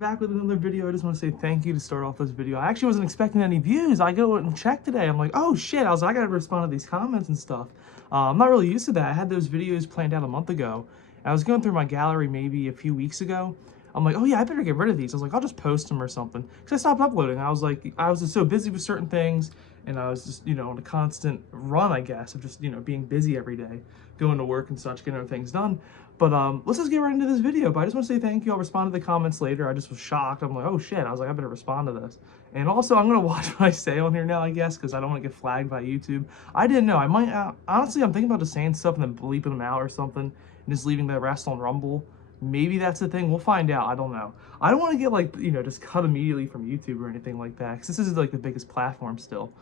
Back with another video. I just want to say thank you to start off this video. I actually wasn't expecting any views. I go and check today. I'm like, oh shit. I gotta respond to these comments and stuff. I'm not really used to that. I had those videos planned out a month ago. I was going through my gallery maybe a few weeks ago. I'm like, oh yeah, I better get rid of these. I was like, I'll just post them or something. Because I stopped uploading. I was like, I was just so busy with certain things. And I was just, on a constant run, I guess, of just, being busy every day, going to work and such, getting other things done. But let's just get right into this video. But I just want to say thank you. I'll respond to the comments later. I just was shocked. I'm like, oh shit. I was like, I better respond to this. And also, I'm going to watch what I say on here now, I guess, because I don't want to get flagged by YouTube. I didn't know. I might, honestly, I'm thinking about just saying stuff and then bleeping them out or something and just leaving the rest on Rumble. Maybe that's the thing. We'll find out. I don't know. I don't want to get like, just cut immediately from YouTube or anything like that, because this is like the biggest platform still.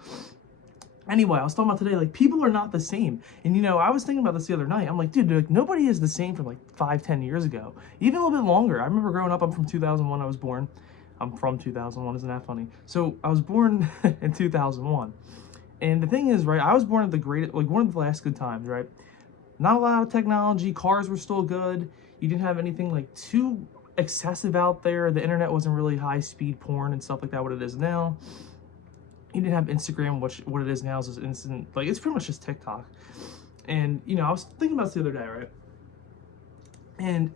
Anyway, I was talking about today, like, people are not the same. And, I was thinking about this the other night. I'm like, dude, like, nobody is the same from, like, 5-10 years ago. Even a little bit longer. I remember growing up, I'm from 2001, I was born. I'm from 2001, isn't that funny? So, I was born in 2001. And the thing is, right, I was born at the greatest, like, one of the last good times, right? Not a lot of technology. Cars were still good. You didn't have anything, like, too excessive out there. The internet wasn't really high-speed porn and stuff like that, what it is now. He didn't have Instagram, which what it is now is just instant, like, it's pretty much just TikTok. And, I was thinking about this the other day, right? And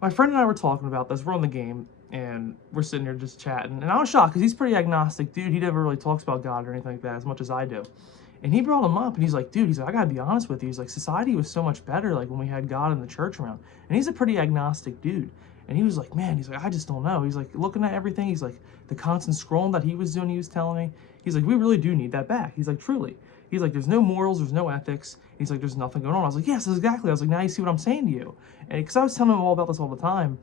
my friend and I were talking about this. We're on the game, and we're sitting here just chatting. And I was shocked, because he's pretty agnostic, dude. He never really talks about God or anything like that as much as I do. And he brought him up, and he's like, dude, he's like, I gotta be honest with you. He's like, society was so much better, like, when we had God in the church around. And he's a pretty agnostic dude. And he was like, man, he's like, I just don't know. He's like, looking at everything, he's like, the constant scrolling that he was doing, he was telling me. He's like, we really do need that back. He's like, truly. He's like, there's no morals, there's no ethics. He's like, there's nothing going on. I was like, yes, exactly. I was like, now you see what I'm saying to you. And because I was telling him all about this all the time.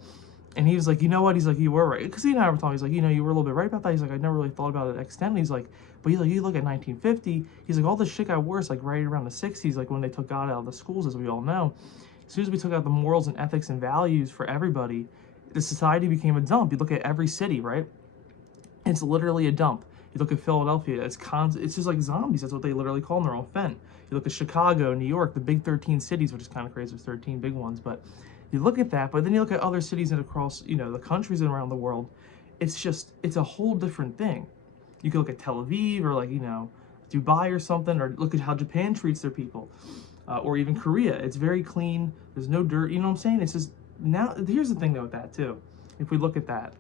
And he was like, you know what? He's like, you were right. Because he and I were talking. He's like, you were a little bit right about that. He's like, I never really thought about it extended. He's like, but he's like, you look at 1950. He's like, all the shit got worse, like right around the 60s, like when they took God out of the schools, as we all know. As soon as we took out the morals and ethics and values for everybody, the society became a dump. You look at every city, right? It's literally a dump. You look at Philadelphia, it's just like zombies. That's what they literally call them. They're all fent. You look at Chicago, New York, the big 13 cities, which is kind of crazy. There's 13 big ones, but you look at that. But then you look at other cities and across, the countries and around the world. It's a whole different thing. You can look at Tel Aviv or like, Dubai or something, or look at how Japan treats their people, or even Korea. It's very clean. There's no dirt. You know what I'm saying? It's just now. Here's the thing though with that too. If we look at that,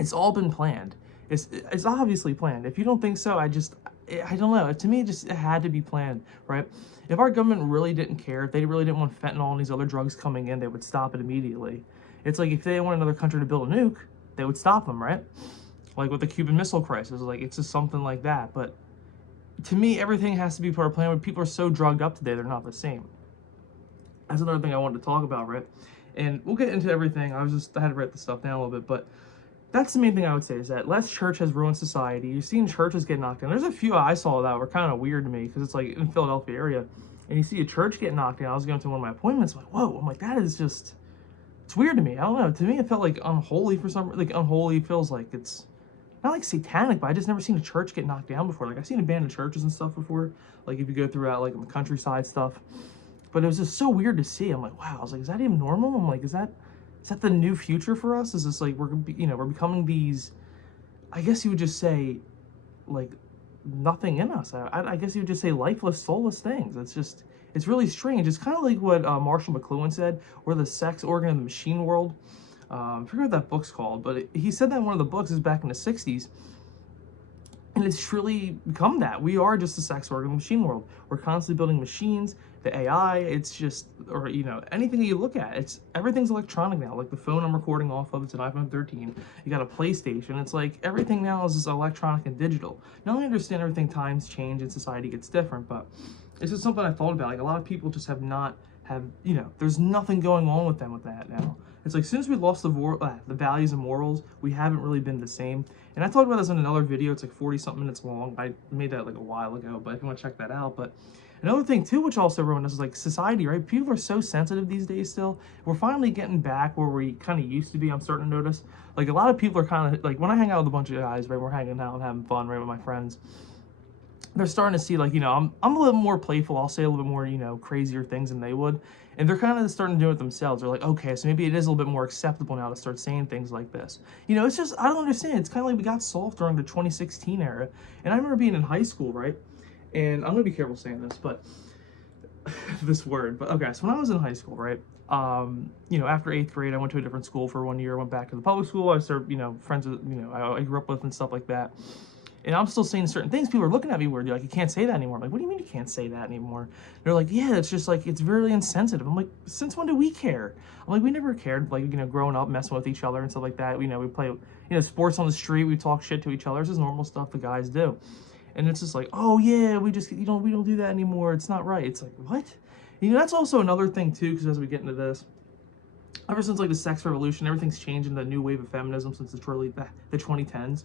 it's all been planned. It's obviously planned. If you don't think so, I don't know. To me, it had to be planned, right? If our government really didn't care, if they really didn't want fentanyl and these other drugs coming in, they would stop it immediately. It's like if they want another country to build a nuke, they would stop them, right? Like with the Cuban Missile Crisis, like it's just something like that. But to me, everything has to be part of a plan. When people are so drugged up today, they're not the same. That's another thing I wanted to talk about, right? And we'll get into everything. I had to write this stuff down a little bit, but that's the main thing I would say, is that less church has ruined society. You've seen churches get knocked down. There's a few I saw that were kind of weird to me, because it's like in Philadelphia area, and you see a church get knocked down. I was going to one of my appointments, I'm like, whoa. I'm like, that is just, it's weird to me. I don't know. To me, it felt like unholy for some, like unholy feels like it's not like satanic, but I just never seen a church get knocked down before. Like I've seen abandoned churches and stuff before, like if you go throughout like in the countryside stuff. But it was just so weird to see. I'm like, wow. I was like, is that even normal? I'm like, is that the new future for us? Is this like we're becoming these, I guess you would just say, like, nothing in us. I guess you would just say lifeless, soulless things. It's really strange. It's kind of like what Marshall McLuhan said, we're the sex organ of the machine world. I forget what that book's called, but he said that in one of the books is back in the 60s. And it's truly become that. We are just a sex organ of the machine world. We're constantly building machines, the AI, it's just, or, anything that you look at, everything's electronic now. Like the phone I'm recording off of, it's an iPhone 13. You got a PlayStation. It's like everything now is just electronic and digital. Now I understand everything, times change and society gets different, but it's just something I thought about. Like a lot of people just there's nothing going on with them with that now. It's like, as soon as we lost the values and morals, we haven't really been the same. And I talked about this in another video. It's like 40-something minutes long. I made that like a while ago, but if you want to check that out. But another thing too, which also ruined us, is like society, right? People are so sensitive these days still. We're finally getting back where we kind of used to be, I'm starting to notice. Like a lot of people are kind of, like when I hang out with a bunch of guys, right, we're hanging out and having fun, right, with my friends. they're starting to see, like, I'm a little more playful. I'll say a little bit more, crazier things than they would. And they're kind of starting to do it themselves. They're like, okay, so maybe it is a little bit more acceptable now to start saying things like this. It's just, I don't understand. It's kind of like we got soft during the 2016 era. And I remember being in high school, right? And I'm going to be careful saying this, but this word. But okay, so when I was in high school, right? After 8th grade, I went to a different school for 1 year. Went back to the public school. I started, friends with, I grew up with and stuff like that. And I'm still saying certain things. People are looking at me weird. They're like, you can't say that anymore. I'm like, what do you mean you can't say that anymore? They're like, yeah, it's just like, it's really insensitive. I'm like, since when do we care? I'm like, we never cared, like, growing up, messing with each other and stuff like that. We play, sports on the street. We talk shit to each other. This is normal stuff the guys do. And it's just like, oh yeah, we don't do that anymore. It's not right. It's like, what? That's also another thing too, because as we get into this, ever since like the sex revolution, everything's changed in the new wave of feminism since the 2010s.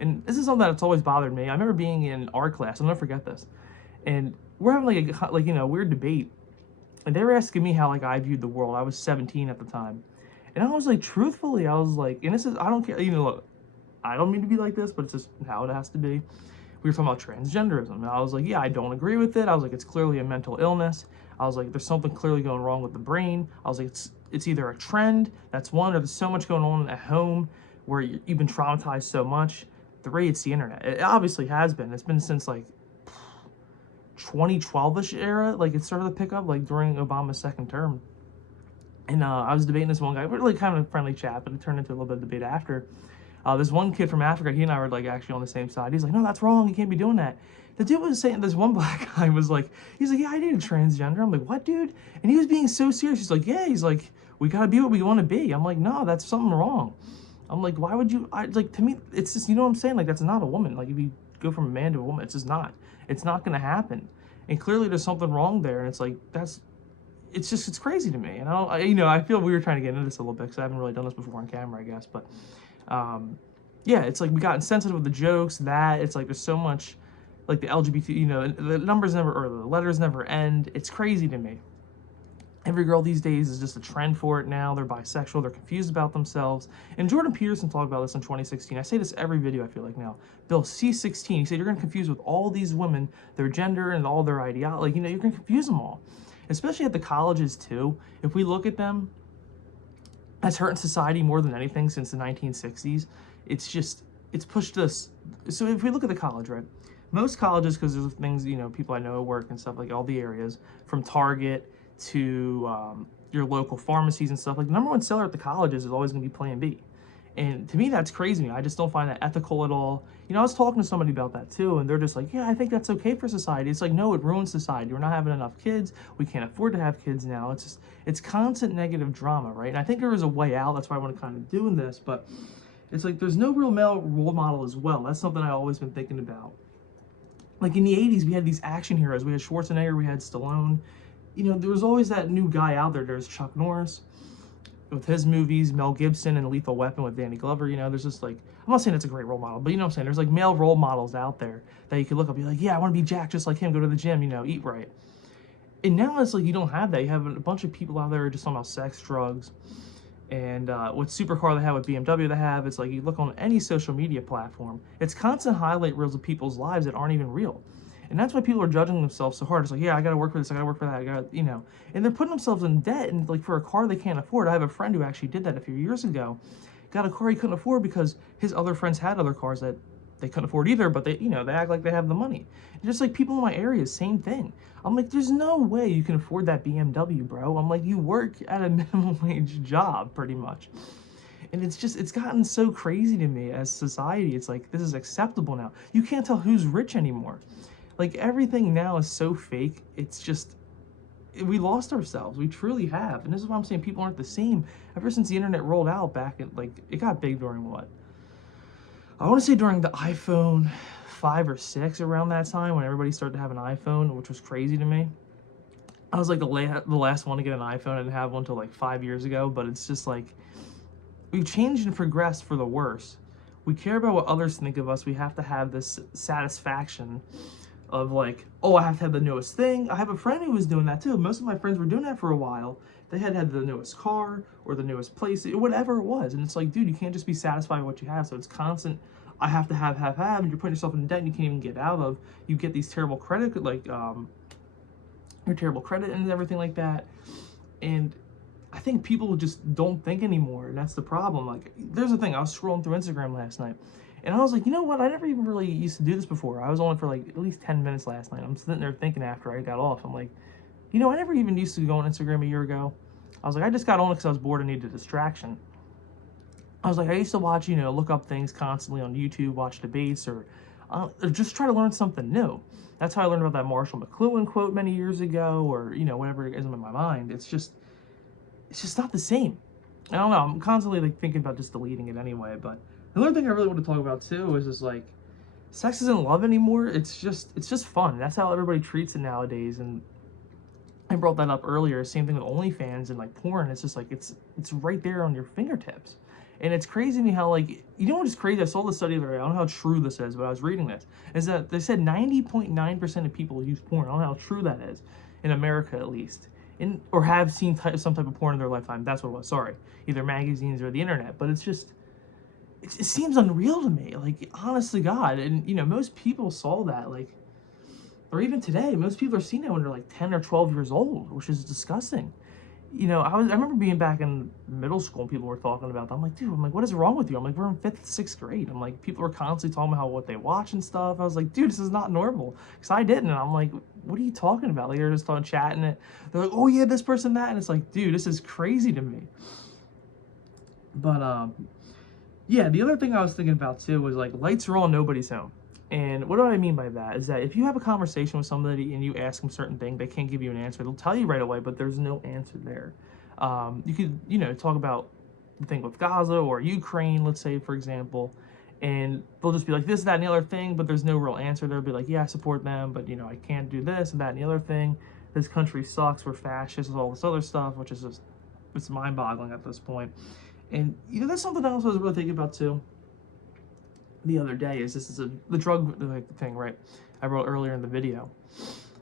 And this is something that's always bothered me. I remember being in art class. I'll never forget this. And we're having like a weird debate. And they were asking me how like I viewed the world. I was 17 at the time. And I was like, truthfully, I was like, and this is, I don't care, look, I don't mean to be like this, but it's just how it has to be. We were talking about transgenderism. And I was like, yeah, I don't agree with it. I was like, it's clearly a mental illness. I was like, there's something clearly going wrong with the brain. I was like, it's either a trend, that's one, or there's so much going on at home where you've been traumatized so much. 3, it's the internet. It obviously has been. It's been since like 2012-ish era. Like it started to pick up like during Obama's second term. And I was debating this one guy, really kind of a friendly chat, but it turned into a little bit of debate after. This one kid from Africa, he and I were like actually on the same side. He's like, no, that's wrong. You can't be doing that. The dude was saying, this one black guy was like, he's like, yeah, I dated transgender. I'm like, what, dude? And he was being so serious. He's like, yeah, he's like, we got to be what we want to be. I'm like, no, that's something wrong. I'm like, why would you, to me, it's just, what I'm saying? Like, that's not a woman. Like, if you go from a man to a woman, it's just not. It's not going to happen. And clearly there's something wrong there. And it's like, it's crazy to me. And I feel we were trying to get into this a little bit because I haven't really done this before on camera, I guess. But, yeah, it's like we got insensitive with the jokes, it's like there's so much, like the LGBT, the numbers never, or the letters never end. It's crazy to me. Every girl these days is just a trend for it now. They're bisexual. They're confused about themselves. And Jordan Peterson talked about this in 2016. I say this every video, I feel like now. Bill C-16, he said, you're going to confuse with all these women, their gender and all their ideology. You're going to confuse them all. Especially at the colleges, too. If we look at them, that's hurting society more than anything since the 1960s. It's pushed us. So if we look at the college, right? Most colleges, because there's things, people I know at work and stuff, like all the areas, from Target to your local pharmacies and stuff, like the number one seller at the colleges is always going to be Plan B. And to me, that's crazy. I just don't find that ethical at all. I was talking to somebody about that too, and they're just like, yeah, I think that's okay for society. It's like, no, it ruins society. We're not having enough kids. We can't afford to have kids now. It's constant negative drama, right? And I think there is a way out. That's why I want to kind of doing this, but it's like there's no real male role model as well. That's something I've always been thinking about. Like in the 80s, we had these action heroes. We had Schwarzenegger, we had Stallone. There was always that new guy out there. There's Chuck Norris with his movies, Mel Gibson and Lethal Weapon with Danny Glover. There's just like, I'm not saying it's a great role model, but you know what I'm saying? There's like male role models out there that you could look up. You're like, yeah, I want to be jacked just like him, go to the gym, eat right. And now it's like you don't have that. You have a bunch of people out there just talking about sex, drugs, and what supercar they have, what BMW they have. It's like you look on any social media platform, it's constant highlight reels of people's lives that aren't even real. And that's why people are judging themselves so hard. It's like, yeah, I got to work for this, I got to work for that, I got to, and they're putting themselves in debt, and like for a car they can't afford. I have a friend who actually did that a few years ago. Got a car he couldn't afford because his other friends had other cars that they couldn't afford either, but they act like they have the money. And just like people in my area, same thing. I'm like, there's no way you can afford that BMW, bro. I'm like, you work at a minimum wage job, pretty much. And it's gotten so crazy to me as society. It's like, this is acceptable now. You can't tell who's rich anymore. Like, everything now is so fake. It's just, we lost ourselves. We truly have. And this is why I'm saying people aren't the same. Ever since the internet rolled out back in, like, it got big during what? I want to say during the iPhone 5 or 6, around that time, when everybody started to have an iPhone, which was crazy to me. I was like the last one to get an iPhone. I didn't have one until like 5 years ago, but it's just like, we've changed and progressed for the worse. We care about what others think of us. We have to have this satisfaction of like, oh, I have to have the newest thing. I have a friend who was doing that too. Most of my friends were doing that for a while. They had the newest car or the newest place, whatever it was. And it's like, dude, you can't just be satisfied with what you have. So it's constant I have to have, and you're putting yourself in debt and you can't even get out of. You get these terrible credit, like, your terrible credit and everything like that. And I think people just don't think anymore, and that's the problem. Like, there's the thing, I was scrolling through Instagram last night, and I was like, you know what, I never even really used to do this before. I was on it for like at least 10 minutes last night. I'm sitting there thinking after I got off, I'm like, you know, I never even used to go on Instagram a year ago. I was like, I just got on it because I was bored and needed a distraction. I was like, I used to watch, you know, look up things constantly on YouTube, watch debates, or just try to learn something new. That's how I learned about that Marshall McLuhan quote many years ago, or, you know, whatever is in my mind. It's just not the same. I don't know, I'm constantly like thinking about just deleting it anyway. But another thing I really want to talk about too is just like, sex isn't love anymore. It's just fun. That's how everybody treats it nowadays. And I brought that up earlier. Same thing with OnlyFans and like porn. It's just like it's right there on your fingertips. And it's crazy to me how, like, you know what is crazy? I saw the study the other day. I don't know how true this is, but I was reading this. Is that they said 90.9% of people use porn. I don't know how true that is, in America at least, or have seen some type of porn in their lifetime. That's what it was. Sorry, either magazines or the internet. But it's just, it seems unreal to me. Like, honestly, God, and you know, most people saw that, like, or even today, most people are seeing that when they're like 10 or 12 years old, which is disgusting. You know, I remember being back in middle school and people were talking about that. I'm like, dude, what is wrong with you? I'm like, we're in 5th, 6th grade. I'm like, people are constantly talking about what they watch and stuff. I was like, dude, this is not normal. Because I didn't. And I'm like, what are you talking about? Like, they're just on chatting it. They're like, oh yeah, this person, that. And it's like, dude, this is crazy to me. But, yeah, the other thing I was thinking about too was like, lights are on, nobody's home. And what do I mean by that is that if you have a conversation with somebody and you ask them certain thing, they can't give you an answer. They'll tell you right away, but there's no answer there. You could, you know, talk about the thing with Gaza or Ukraine, let's say, for example, and they'll just be like this, that, and the other thing, but there's no real answer. They'll be like, yeah, I support them, but, you know, I can't do this and that and the other thing. This country sucks, we're fascists, all this other stuff, which is just, it's mind-boggling at this point. And, you know, that's something else I was really thinking about, too, the other day, is this is the drug thing, right? I wrote earlier in the video.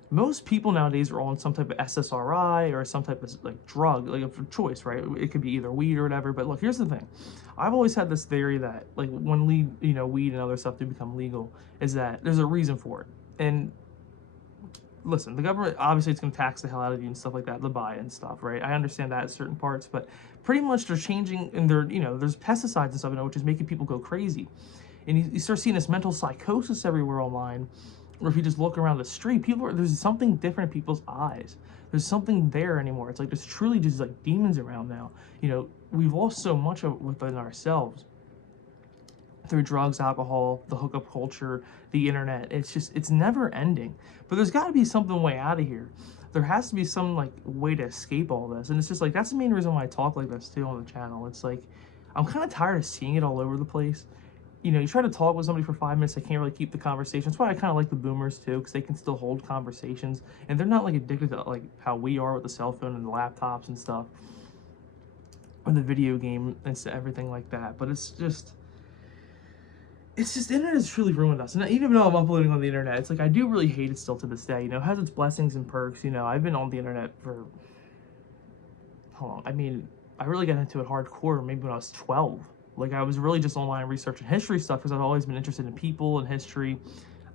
Most people nowadays are on some type of SSRI or some type of like drug, like of choice, right? It could be either weed or whatever. But look, here's the thing. I've always had this theory that like when weed and other stuff do become legal, is that there's a reason for it. And listen, the government, obviously it's going to tax the hell out of you and stuff like that, to buy it and stuff, right? I understand that at certain parts, but pretty much they're changing, and they're, you know, there's pesticides and stuff, which is making people go crazy. And you start seeing this mental psychosis everywhere online, or if you just look around the street, there's something different in people's eyes. There's something there anymore. It's like there's truly just like demons around now. You know, we've lost so much within ourselves through drugs, alcohol, the hookup culture, the internet. It's never ending. But there's got to be something way out of here. There has to be some like way to escape all this. And it's just like, that's the main reason why I talk like this too on the channel. It's like, I'm kind of tired of seeing it all over the place. You know, you try to talk with somebody for 5 minutes, they can't really keep the conversation. That's why I kind of like the boomers too, because they can still hold conversations, and they're not like addicted to like how we are with the cell phone and the laptops and stuff, or the video game and everything like that. But it's just the internet has truly ruined us. And even though I'm uploading on the internet, it's like I do really hate it still to this day. You know, it has its blessings and perks. You know, I've been on the internet for how long? I mean, I really got into it hardcore maybe when I was 12. Like, I was really just online researching history stuff because I've always been interested in people and history.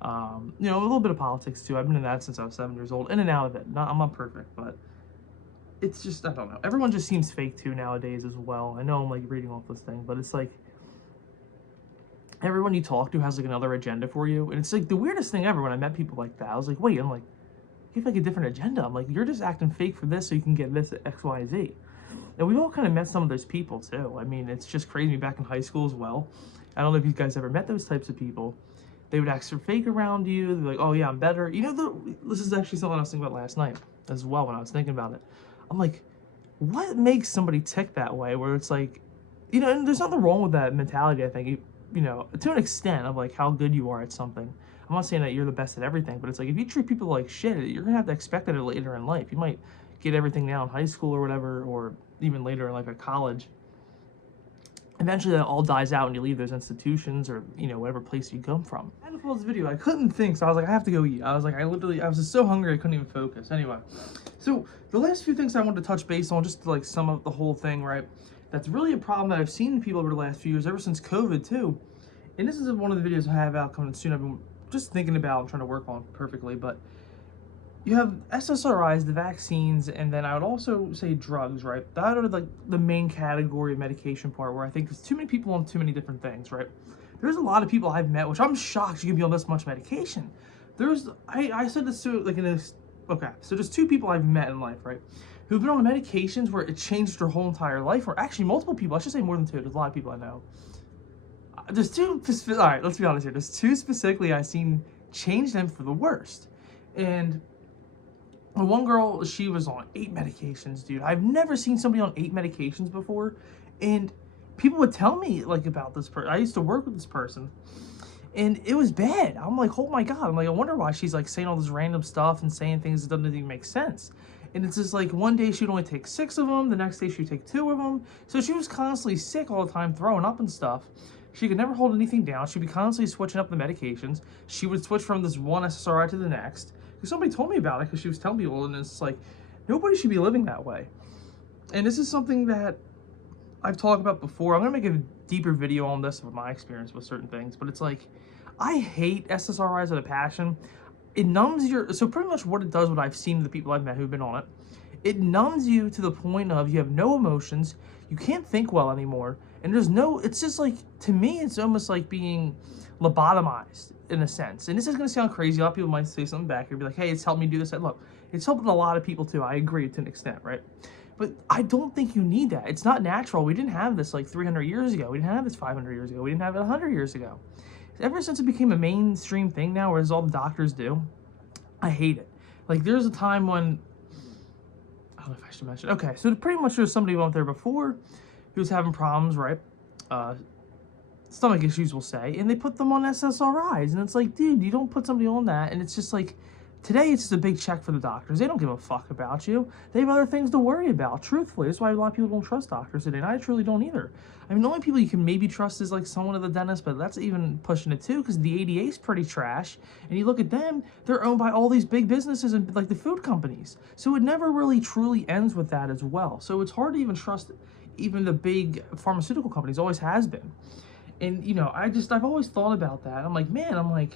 You know, a little bit of politics too. I've been in that since I was 7 years old, in and out of it. I'm not perfect, but it's just, I don't know. Everyone just seems fake too nowadays as well. I know I'm like reading off this thing, but it's like everyone you talk to has like another agenda for you. And it's like the weirdest thing ever when I met people like that. I was like, wait, I'm like, you have like a different agenda. I'm like, you're just acting fake for this so you can get this X, Y, Z. And we've all kind of met some of those people too. I mean, it's just crazy back in high school as well. I don't know if you guys ever met those types of people. They would act fake around you. They're like, oh yeah, I'm better. You know, this is actually something I was thinking about last night as well when I was thinking about it. I'm like, what makes somebody tick that way? Where it's like, you know, and there's nothing wrong with that mentality, I think, you know, to an extent of like how good you are at something. I'm not saying that you're the best at everything, but it's like if you treat people like shit, you're gonna have to expect it later in life. You might get everything now in high school or whatever, or even later in life at college. Eventually that all dies out and you leave those institutions or, you know, whatever place you come from. I had to pull this video. I couldn't think, so I was like, I have to go eat. I was like, I was just so hungry I couldn't even focus. Anyway, so the last few things I wanted to touch base on, just to like sum up the whole thing, right? That's really a problem that I've seen in people over the last few years, ever since COVID too, and this is one of the videos I have out coming soon. I've been just thinking about and trying to work on perfectly, but you have SSRIs, the vaccines, and then I would also say drugs, right? That are like the main category of medication part, where I think there's too many people on too many different things, right? There's a lot of people I've met, which I'm shocked you can be on this much medication. I said this to like in this, okay, so there's two people I've met in life, right? Who've been on medications where it changed their whole entire life, or actually multiple people, I should say more than two, there's a lot of people I know. There's two, all right, let's be honest here. There's two specifically I've seen change them for the worst. And one girl, she was on 8 medications, dude. I've never seen somebody on 8 medications before. And people would tell me, like, about this person. I used to work with this person. And it was bad. I'm like, oh my God. I'm like, I wonder why she's, like, saying all this random stuff and saying things that doesn't even make sense. And it's just like, one day she'd only take 6 of them. The next day she'd take 2 of them. So she was constantly sick all the time, throwing up and stuff. She could never hold anything down. She'd be constantly switching up the medications. She would switch from this one SSRI to the next. Because somebody told me about it, because she was telling people, and it's like, nobody should be living that way. And this is something that I've talked about before. I'm going to make a deeper video on this with my experience with certain things. But it's like, I hate SSRIs with a passion. It numbs your, so pretty much what it does, what I've seen the people I've met who've been on it, it numbs you to the point of you have no emotions, you can't think well anymore, and there's no, it's just like, to me, it's almost like being lobotomized in a sense. And this is going to sound crazy. A lot of people might say something back here, be like, hey, it's helped me do this. Look, it's helping a lot of people too. I agree to an extent, right? But I don't think you need that. It's not natural. We didn't have this like 300 years ago. We didn't have this 500 years ago. We didn't have it 100 years ago. Ever since it became a mainstream thing now, where it's all the doctors do, I hate it. Like, there's a time when, I don't know if I should mention. Okay, so pretty much there's somebody who went there before who was having problems, right? Stomach issues, we'll say, and they put them on SSRIs, and it's like, dude, you don't put somebody on that. And it's just like, today it's just a big check for the doctors. They don't give a fuck about you. They have other things to worry about, truthfully. That's why a lot of people don't trust doctors today, and I truly don't either. I mean, the only people you can maybe trust is like someone at the dentist, but that's even pushing it too, because the ADA is pretty trash. And you look at them, they're owned by all these big businesses and like the food companies. So it never really truly ends with that as well. So it's hard to even trust even the big pharmaceutical companies, always has been. And, you know, I've always thought about that. I'm like, man,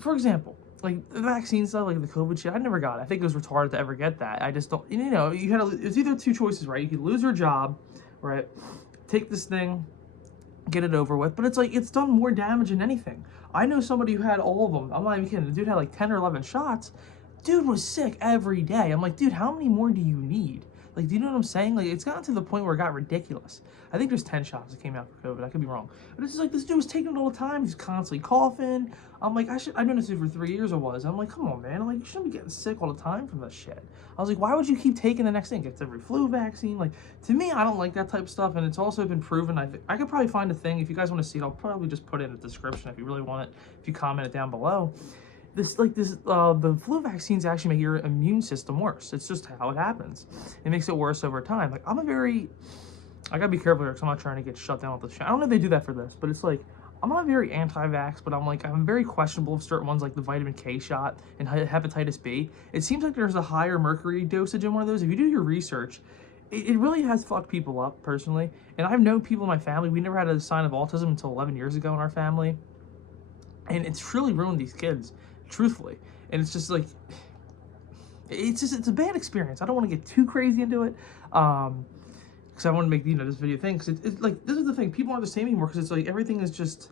for example, like the vaccine stuff, like the COVID shit, I never got it. I think it was retarded to ever get that. I just don't, you know, it's either two choices, right? You could lose your job, right? Take this thing, get it over with. But it's like, it's done more damage than anything. I know somebody who had all of them. I'm not even kidding. The dude had like 10 or 11 shots. Dude was sick every day. I'm like, dude, how many more do you need? Like, do you know what I'm saying? Like, it's gotten to the point where it got ridiculous. I think there's 10 shots that came out for COVID. I could be wrong. But it's just like, this dude was taking it all the time. He's constantly coughing. I'm like, I've been this dude for 3 years. I'm like, come on, man. I'm like, you shouldn't be getting sick all the time from this shit. I was like, why would you keep taking the next thing? It's every flu vaccine. Like, to me, I don't like that type of stuff. And it's also been proven. I could probably find a thing. If you guys want to see it, I'll probably just put it in the description if you really want it. If you comment it down below. The flu vaccines actually make your immune system worse. It's just how it happens. It makes it worse over time. Like, I gotta be careful here because I'm not trying to get shut down with the channel. I don't know if they do that for this, but it's like, I'm not very anti-vax, but I'm very questionable of certain ones like the vitamin K shot and hepatitis B. It seems like there's a higher mercury dosage in one of those. If you do your research, it really has fucked people up, personally. And I've known people in my family, we never had a sign of autism until 11 years ago in our family. And it's truly ruined these kids, truthfully. And it's just like, it's a bad experience. I don't want to get too crazy into it, because I want to make, you know, this video thing, because it's like, this is the thing, people aren't the same anymore, because it's like, everything is just,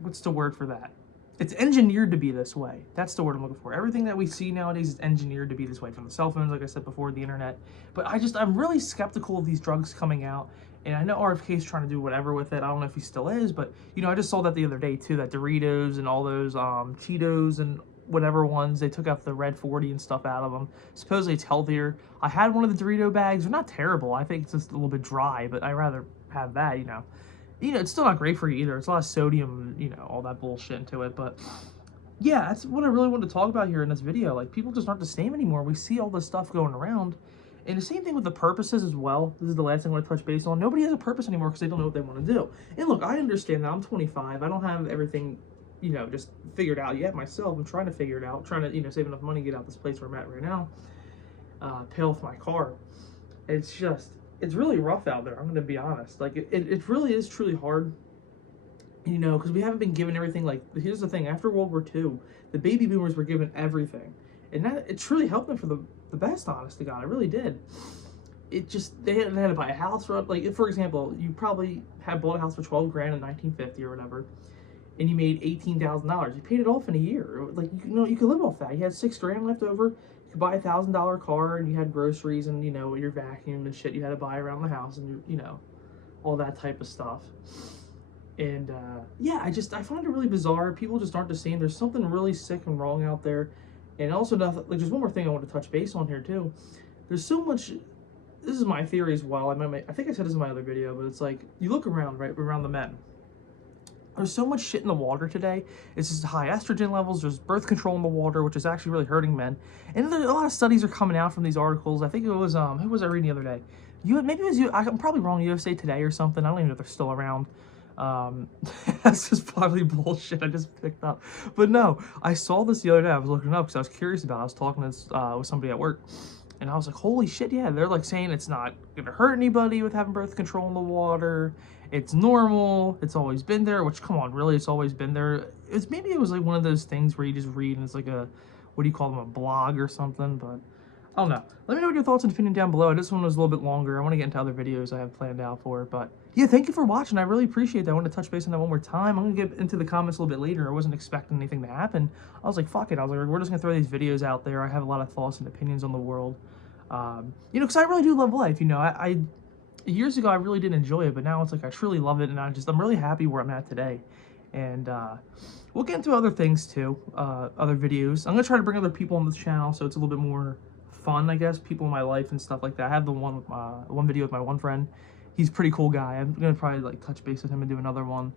what's the word for that? It's engineered to be this way. That's the word I'm looking for. Everything that we see nowadays is engineered to be this way, from the cell phones, like I said before, the internet. But I'm really skeptical of these drugs coming out. And I know RFK is trying to do whatever with it. I don't know if he still is, but, you know, I just saw that the other day too, that Doritos and all those Cheetos and whatever ones, they took out the red 40 and stuff out of them. Supposedly it's healthier. I had one of the Dorito bags. They're not terrible. I think it's just a little bit dry, but I'd rather have that, you know. You know, it's still not great for you either. It's a lot of sodium, you know, all that bullshit into it. But yeah, that's what I really wanted to talk about here in this video. Like, people just aren't the same anymore. We see all this stuff going around. And the same thing with the purposes as well. This is the last thing I want to touch base on. Nobody has a purpose anymore because they don't know what they want to do. And look, I understand that. I'm 25. I don't have everything, you know, just figured out yet myself. I'm trying to figure it out. Trying to, you know, save enough money to get out this place where I'm at right now. Pay off my car. It's really rough out there. I'm going to be honest. Like, it really is truly hard. You know, because we haven't been given everything. Like, here's the thing: after World War II, the baby boomers were given everything, and that it truly helped them for the best. Honest to God, it really did. It just they had to buy a house for, like, if, for example, you probably had bought a house for 12 grand in 1950 or whatever, and you made $18,000. You paid it off in a year. Like, you know, you could live off that. You had 6 grand left over. You could buy $1,000 car, and you had groceries and, you know, your vacuum and shit you had to buy around the house, and you know, all that type of stuff. And yeah, I find it really bizarre. People just aren't the same. There's something really sick and wrong out there. And also, like, there's one more thing I want to touch base on here too. There's so much. This is my theory as well. I think I said this in my other video, but it's like, you look around, right, around the men. There's so much shit in the water today. It's just high estrogen levels. There's birth control in the water, which is actually really hurting men. And a lot of studies are coming out from these articles. I think it was who was I reading the other day? Maybe it was you. I'm probably wrong. USA Today or something. I don't even know if they're still around. That's just probably bullshit I just picked up. But no, I saw this the other day. I was looking it up because I was curious about it. I was talking to with somebody at work, and I was like, holy shit, yeah. They're like saying it's not gonna hurt anybody with having birth control in the water. It's normal. It's always been there. Which, come on, really, it's always been there. Maybe it was like one of those things where you just read and it's like a, what do you call them, a blog or something. But I don't know. Let me know your thoughts and opinion down below. This one was a little bit longer. I want to get into other videos I have planned out for it. But yeah, thank you for watching. I really appreciate that. I want to touch base on that one more time. I'm going to get into the comments a little bit later. I wasn't expecting anything to happen. I was like, fuck it. I was like, we're just going to throw these videos out there. I have a lot of thoughts and opinions on the world. You know, because I really do love life. You know, I years ago, I really didn't enjoy it. But now it's like I truly love it. And I'm really happy where I'm at today. And we'll get into other things too, other videos. I'm going to try to bring other people on the channel so it's a little bit more fun, I guess, people in my life and stuff like that. I have the one with one video with my one friend. He's a pretty cool guy. I'm gonna probably like touch base with him and do another one.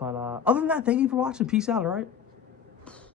But other than that, thank you for watching. Peace out. All right.